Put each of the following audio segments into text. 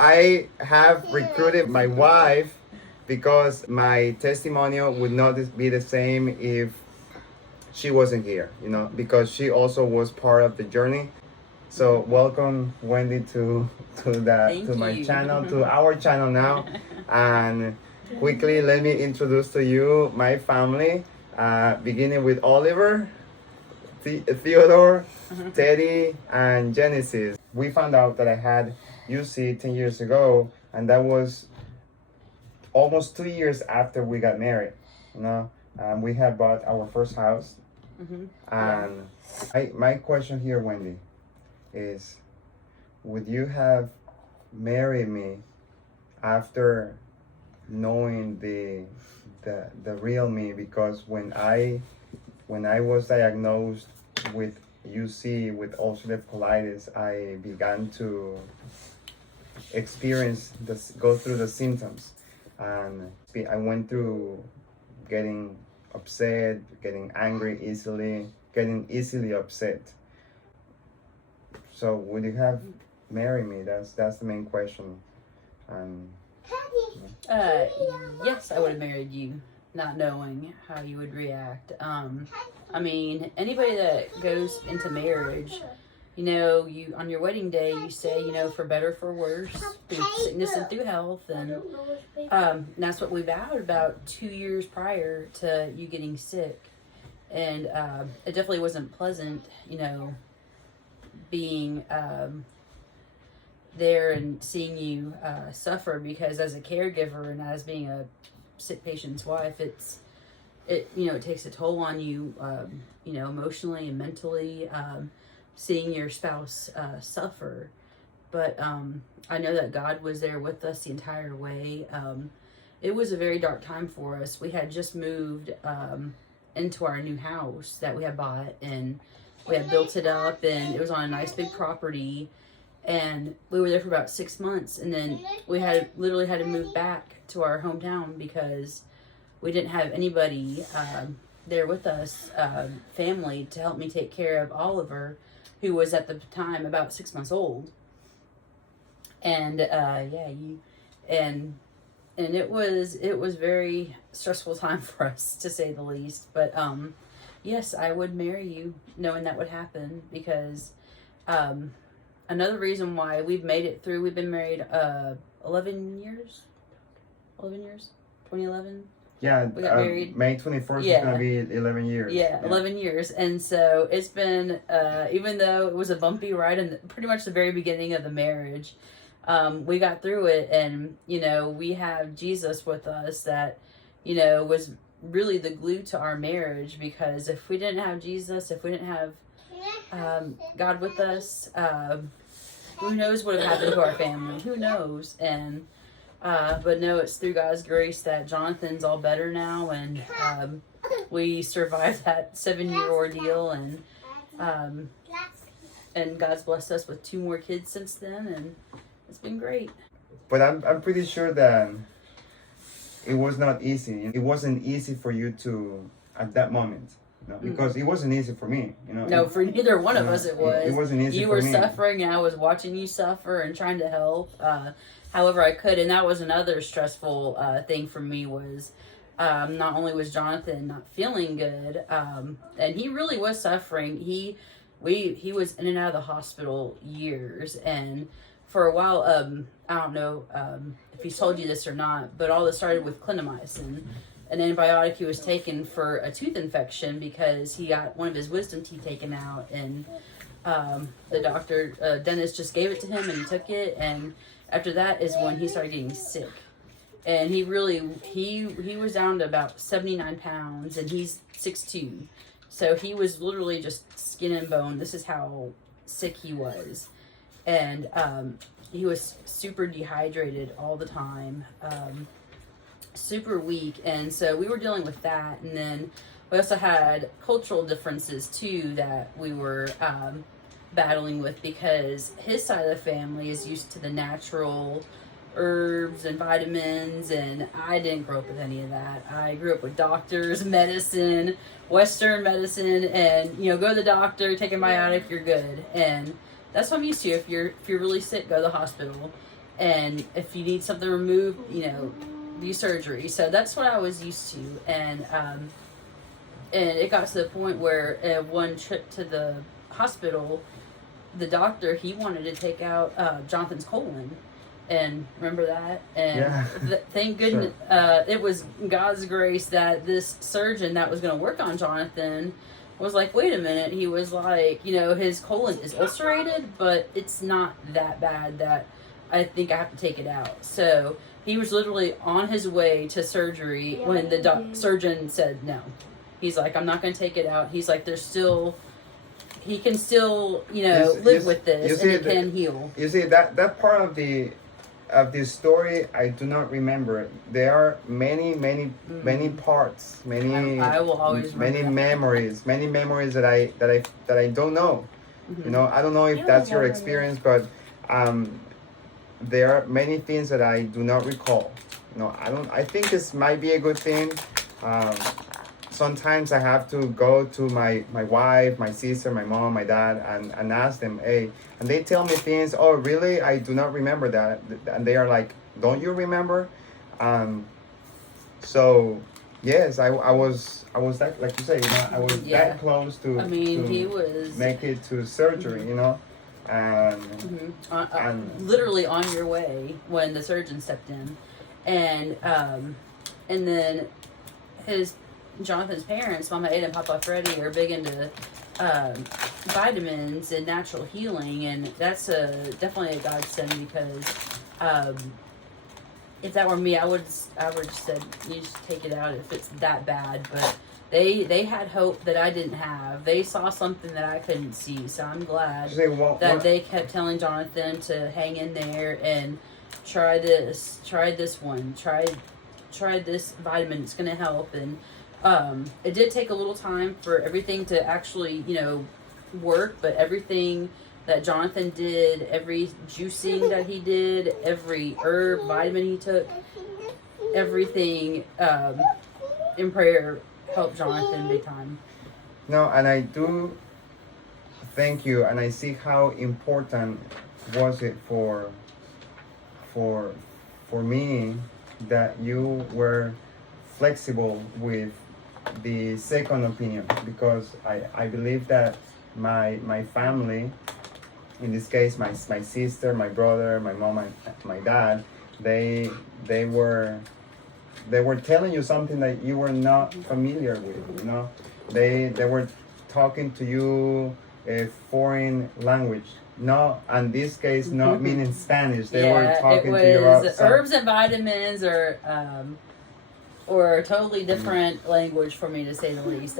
I have recruited my wife because my testimonial would not be the same if she wasn't here, because she also was part of the journey. So welcome, Wendy, to my channel, to our channel now. And quickly, let me introduce to you my family, beginning with Oliver, Theodore, Teddy, and Genesis. We found out that I had UC 10 years ago, and that was almost 2 years after we got married. We had bought our first house. And my question here, Wendy, is would you have married me after knowing the real me? Because when I was diagnosed with UC, with ulcerative colitis, I began to go through the symptoms, and I went through getting upset, getting angry easily, getting easily upset. So would you have married me? That's the main question. And yes, I would have married you, not knowing how you would react. I mean, anybody that goes into marriage, you on your wedding day, you say, for better, for worse, through sickness and through health, and that's what we vowed about 2 years prior to you getting sick. And it definitely wasn't pleasant, being there and seeing you suffer, because as a caregiver and as being a sick patient's wife, it takes a toll on you, emotionally and mentally, seeing your spouse suffer. But I know that God was there with us the entire way. It was a very dark time for us. We had just moved into our new house that we had bought, and we had built it up, and it was on a nice big property, and we were there for about 6 months, and then we literally had to move back to our hometown because we didn't have anybody there with us, family, to help me take care of Oliver, who was at the time about 6 months old. And and it was very stressful time for us, to say the least. But yes, I would marry you knowing that would happen, because another reason why we've made it through, we've been married 11 years, 2011. Yeah, we got married. May 21st is going to be 11 years. Yeah, 11 years. And so it's been, even though it was a bumpy ride in pretty much the very beginning of the marriage, we got through it, and, we have Jesus with us that, was really the glue to our marriage, because if we didn't have Jesus, if we didn't have God with us, who knows what would have happened to our family? Who knows? And but no, it's through God's grace that Jonathan's all better now, and we survived that 7-year ordeal, and God's blessed us with 2 more kids since then, and it's been great. But I'm pretty sure that it was not easy. It wasn't easy for you to, at that moment, because it wasn't easy for me. No, for neither one of us it was. It wasn't easy. You for were me. suffering, and I was watching you suffer and trying to help however I could. And that was another stressful thing for me, was not only was Jonathan not feeling good, and he really was suffering. He was in and out of the hospital years, and for a while, I don't know if he's told you this or not, but all this started with clindamycin, an antibiotic he was taking for a tooth infection, because he got one of his wisdom teeth taken out, and the doctor, dentist, just gave it to him, and he took it, and after that is when he started getting sick. And he was down to about 79 pounds, and he's 6'2". So he was literally just skin and bone. This is how sick he was. And he was super dehydrated all the time, super weak. And so we were dealing with that. And then we also had cultural differences too that we were battling with, because his side of the family is used to the natural herbs and vitamins, and I didn't grow up with any of that. I grew up with doctors, medicine, Western medicine, and go to the doctor, take a antibiotic, you're good. And that's what I'm used to. If you're really sick, go to the hospital. and if you need something removed, do surgery. So that's what I was used to, and it got to the point where one trip to the hospital, the doctor, he wanted to take out Jonathan's colon. And remember that? And thank goodness, it was God's grace that this surgeon that was going to work on Jonathan was like, wait a minute. He was like, his colon is ulcerated, but it's not that bad that I think I have to take it out. So he was literally on his way to surgery when the surgeon said no. He's like, I'm not going to take it out. He's like, he can still, live with this, and it can heal. You see, that part of this story, I do not remember. There are many parts, I will always many memories that I don't know. Mm-hmm. I don't know if that's your experience, but there are many things that I do not recall. I think this might be a good thing. Sometimes I have to go to my wife, my sister, my mom, my dad, and ask them, hey, and they tell me things, oh, really? I do not remember that. And they are like, don't you remember? So, yes, I was that, like you say, I was that close to, he was make it to surgery, and, and literally on your way when the surgeon stepped in. And then Jonathan's parents, Mama Ada and Papa Freddie, are big into vitamins and natural healing, and that's definitely a godsend, because if that were me, I would just said, you just take it out if it's that bad. But they had hope that I didn't have. They saw something that I couldn't see, so I'm glad that they kept telling Jonathan to hang in there and try this one, try this vitamin, it's gonna help. And it did take a little time for everything to actually, work, but everything that Jonathan did, every juicing that he did, every herb, vitamin he took, everything in prayer helped Jonathan big time. No, and I do thank you, and I see how important was it for me that you were flexible with the second opinion, because I believe that my family, in this case my sister, my brother, my mom, and my dad, they were telling you something that you were not familiar with. They were talking to you a foreign language. No, in this case, not meaning Spanish. They were talking to you about herbs and vitamins, or a totally different language for me, to say the least.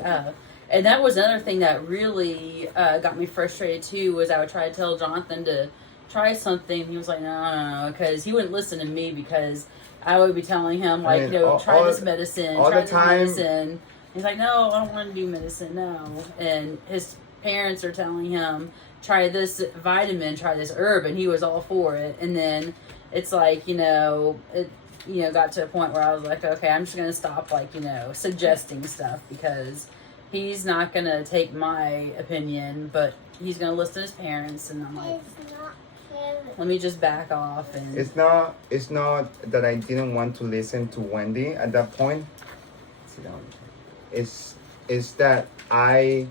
And that was another thing that really got me frustrated too, was I would try to tell Jonathan to try something. He was like, no, because he wouldn't listen to me, because I would be telling him, like, try this medicine, try this medicine. He's like, no, I don't want to do medicine, no. And his parents are telling him, try this vitamin, try this herb, and he was all for it. And then it's like, it got to a point where I was like, okay, I'm just going to stop, suggesting stuff, because he's not going to take my opinion, but he's going to listen to his parents. And I'm like, let me just back off. And it's not that I didn't want to listen to Wendy at that point. Sit down. It's that I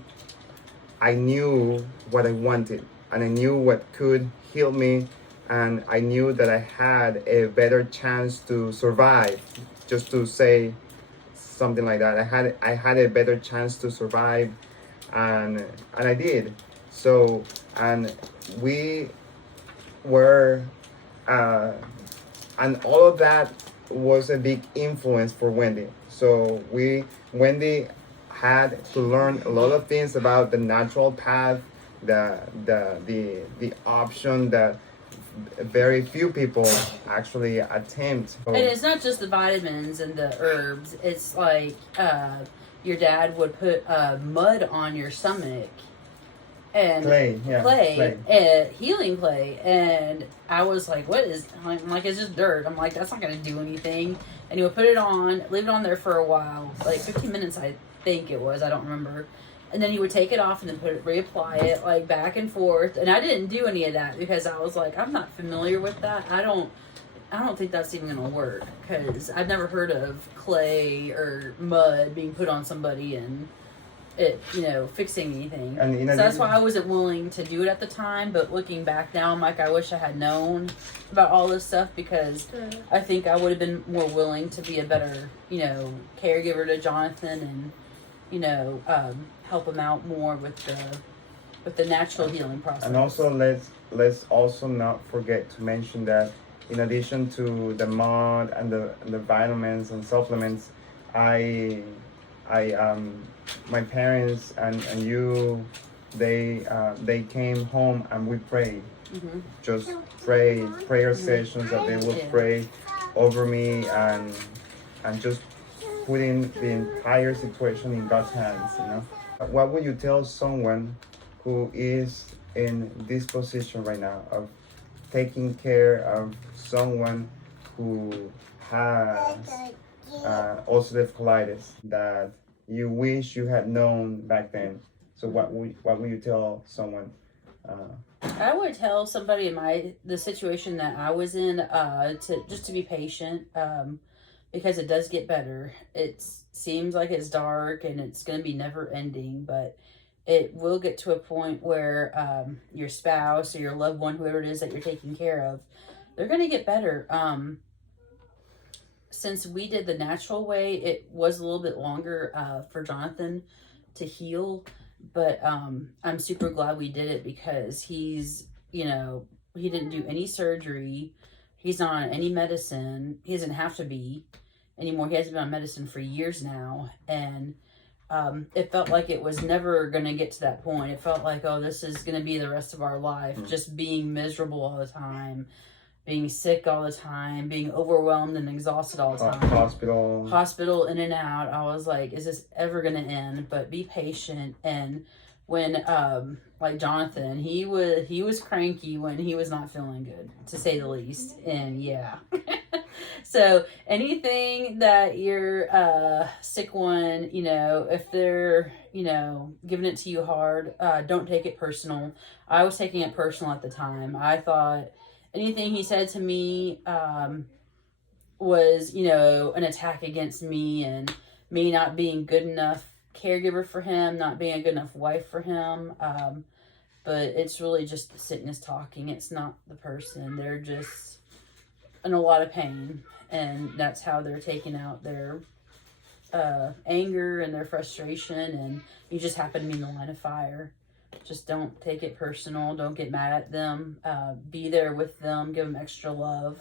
knew what I wanted, and I knew what could heal me, and I knew that I had a better chance to survive. Just to say something like that, I had a better chance to survive, and I did. So, and we were, and all of that was a big influence for Wendy. So Wendy had to learn a lot of things about the natural path, the option that very few people actually attempt. And it's not just the vitamins and the herbs. It's like your dad would put mud on your stomach. And clay, healing clay. And I was like, what is, I'm like, it's just dirt. I'm like, that's not going to do anything. And he would put it on, leave it on there for a while, like 15 minutes, I think it was, I don't remember. and then he would take it off and then reapply it, like back and forth. And I didn't do any of that because I was like, I'm not familiar with that. I don't think that's even gonna work because I've never heard of clay or mud being put on somebody and it, fixing anything. And so that's why I wasn't willing to do it at the time. But looking back now, I'm like, I wish I had known about all this stuff because I think I would have been more willing to be a better, caregiver to Jonathan and, help him out more with the natural healing process. And also let's also not forget to mention that in addition to the mud and the vitamins and supplements, I my parents and you, they came home and we prayed. Mm-hmm. Just prayer sessions that they would pray over me and just putting the entire situation in God's hands, What would you tell someone who is in this position right now of taking care of someone who has ulcerative colitis that you wish you had known back then? So what would you tell someone? I would tell somebody in the situation that I was in to be patient because it does get better. It seems like it's dark and it's going to be never ending, but it will get to a point where your spouse or your loved one, whoever it is that you're taking care of, they're going to get better. Since we did the natural way, it was a little bit longer for Jonathan to heal, but I'm super glad we did it because he's, he didn't do any surgery. He's not on any medicine. He doesn't have to be anymore. He hasn't been on medicine for years now, and it felt like it was never going to get to that point. It felt like, oh, this is going to be the rest of our life, just being miserable all the time, being sick all the time, being overwhelmed and exhausted all the time. Hospital in and out. I was like, is this ever going to end? But be patient. And when, like Jonathan, he was cranky when he was not feeling good, to say the least. And yeah. So anything that your sick one, if they're, giving it to you hard, don't take it personal. I was taking it personal at the time. I thought anything he said to me was, an attack against me and me not being good enough caregiver for him, not being a good enough wife for him. But it's really just the sickness talking. It's not the person. They're just in a lot of pain, and that's how they're taking out their anger and their frustration, and you just happen to be in the line of fire. Just don't take it personal. Don't get mad at them. Be there with them. Give them extra love.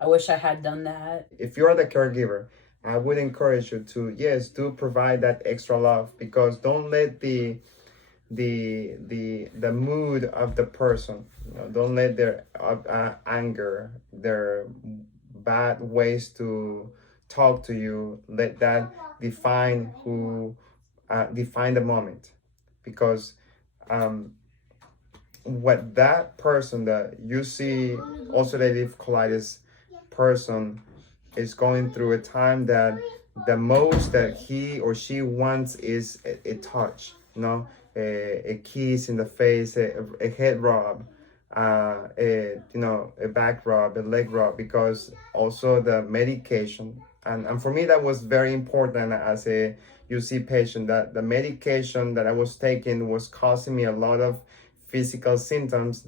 I wish I had done that. If you're the caregiver, I would encourage you to, yes, do provide that extra love, because don't let the mood of the person, don't let their anger, their bad ways to talk to you, let that define the moment. Because what that person that you see ulcerative colitis person is going through a time, that the most that he or she wants is a touch, a kiss in the face, a head rub, a back rub, a leg rub, because also the medication, and for me that was very important as a UC patient, that the medication that I was taking was causing me a lot of physical symptoms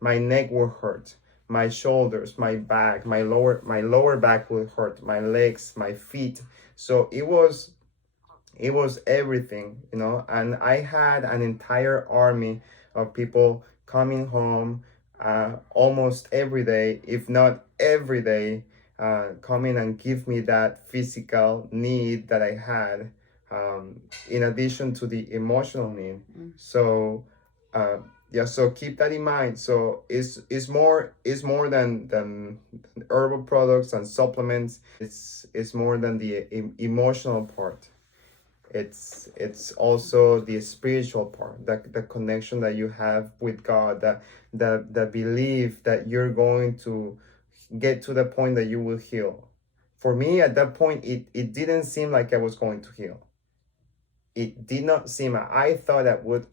my neck will hurt, my shoulders, my back, my lower back will hurt, my legs, my feet. So it was everything, and I had an entire army of people coming home almost every day, if not every day, coming and give me that physical need that I had, in addition to the emotional need. So so keep that in mind. So it's more than herbal products and supplements. It's more than the emotional part. It's also the spiritual part, the connection that you have with God, the belief that you're going to get to the point that you will heal. For me, at that point, it didn't seem like I was going to heal. it did not seem, I thought that would,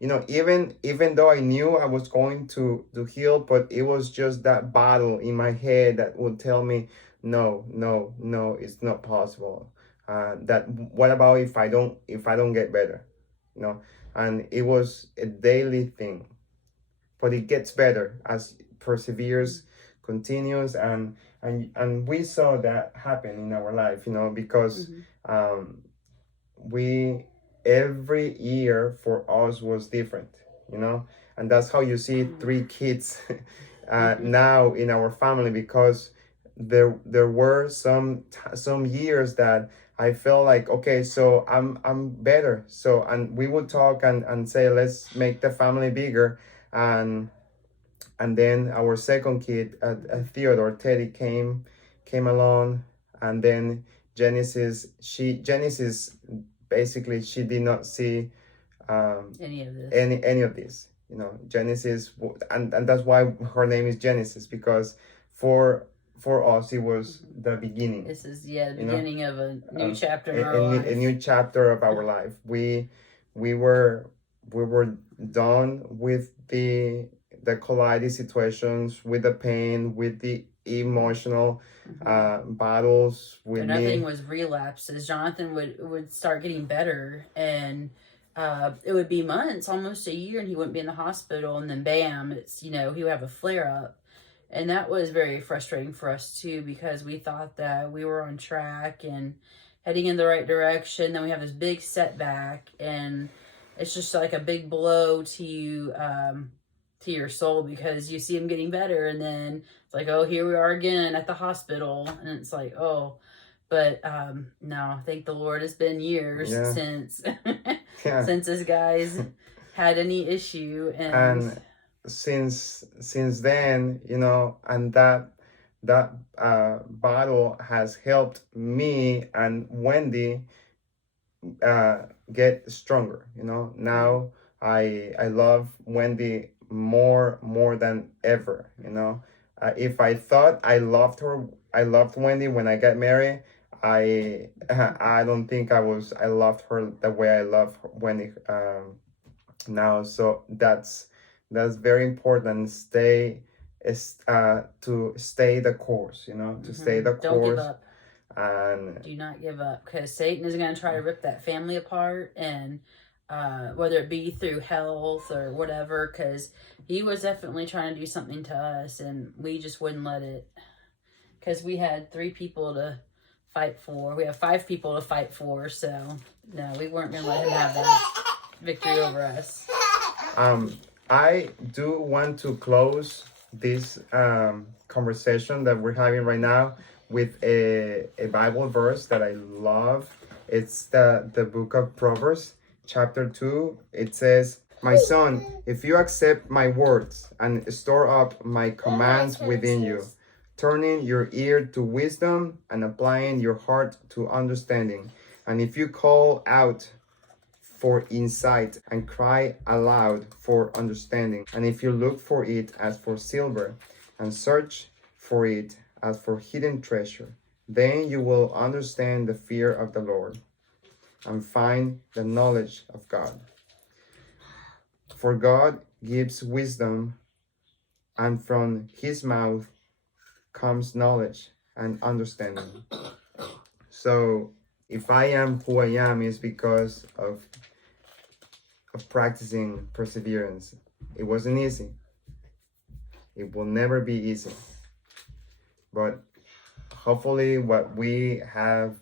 even though I knew I was going to heal, but it was just that battle in my head that would tell me, no, no, no, it's not possible. That what about if I don't get better, and it was a daily thing, but it gets better as perseveres, continues, and we saw that happen in our life, because um, we every year for us was different, and that's how you see three kids now in our family, because there were some years that I felt like, okay, so I'm better, so, and we would talk and say, let's make the family bigger, and then our second kid, Theodore Teddy, came along, and then Genesis basically she did not see any of this, Genesis, and that's why her name is Genesis, because for us it was the beginning. This is the beginning of a new chapter in our life. A new chapter of our life. We were done with the colitis situations, with the pain, with the emotional battles with but nothing me. was relapses. Jonathan would start getting better, and it would be months, almost a year, and he wouldn't be in the hospital, and then bam, it's he would have a flare up. And that was very frustrating for us too, because we thought that we were on track and heading in the right direction. Then we have this big setback, and it's just like a big blow to you, to your soul, because you see him getting better, and then it's like, oh, here we are again at the hospital, and it's like, oh. But no, thank the Lord, it's been years since since this guy's had any issue, and since then, and that battle has helped me and Wendy get stronger. Now I love Wendy more than ever. If I thought I loved Wendy when I got married, I don't think I loved her the way I love Wendy now. So that's very important. To stay the course, to stay the Don't course. Give up. And do not give up, because Satan is going to try to rip that family apart, and whether it be through health or whatever, because he was definitely trying to do something to us, and we just wouldn't let it, because we had 3 people to fight for. We have 5 people to fight for, so no, we weren't going to let him have that victory over us. I do want to close this conversation that we're having right now with a Bible verse that I love. It's the book of Proverbs, chapter 2. It says, "My son, if you accept my words and store up my commands within you, turning your ear to wisdom and applying your heart to understanding, and if you call out for insight and cry aloud for understanding, and if you look for it as for silver and search for it as for hidden treasure, then you will understand the fear of the Lord and find the knowledge of God. For God gives wisdom, and from his mouth comes knowledge and understanding." So if I am who I am, is because of practicing perseverance. It wasn't easy. It will never be easy. But hopefully what we have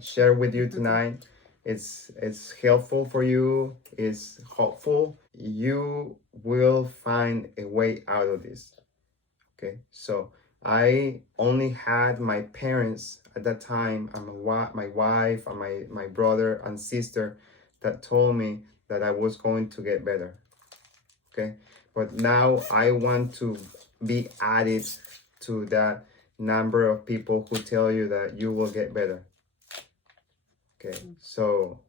shared with you tonight, it's helpful for you, it's hopeful. You will find a way out of this. Okay, so I only had my parents at that time, and my wife, and my brother and sister that told me that I was going to get better. Okay, but now I want to be added to that number of people who tell you that you will get better. Okay, so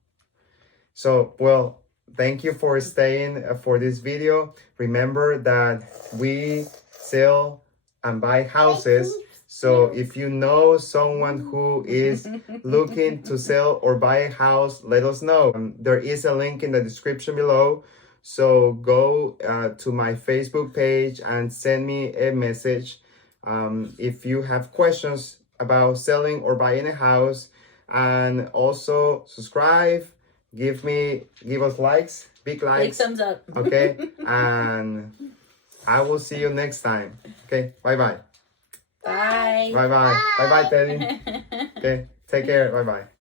well, thank you for staying for this video. Remember that we sell and buy houses So if you know someone who is looking to sell or buy a house, let us know. There is a link in the description below. So go to my Facebook page and send me a message if you have questions about selling or buying a house. And also subscribe, give us likes, big Big likes. thumbs up. Okay, and I will see you next time. Okay, bye-bye. Bye. Bye-bye. Bye-bye, Teddy. Okay, take care. Bye-bye.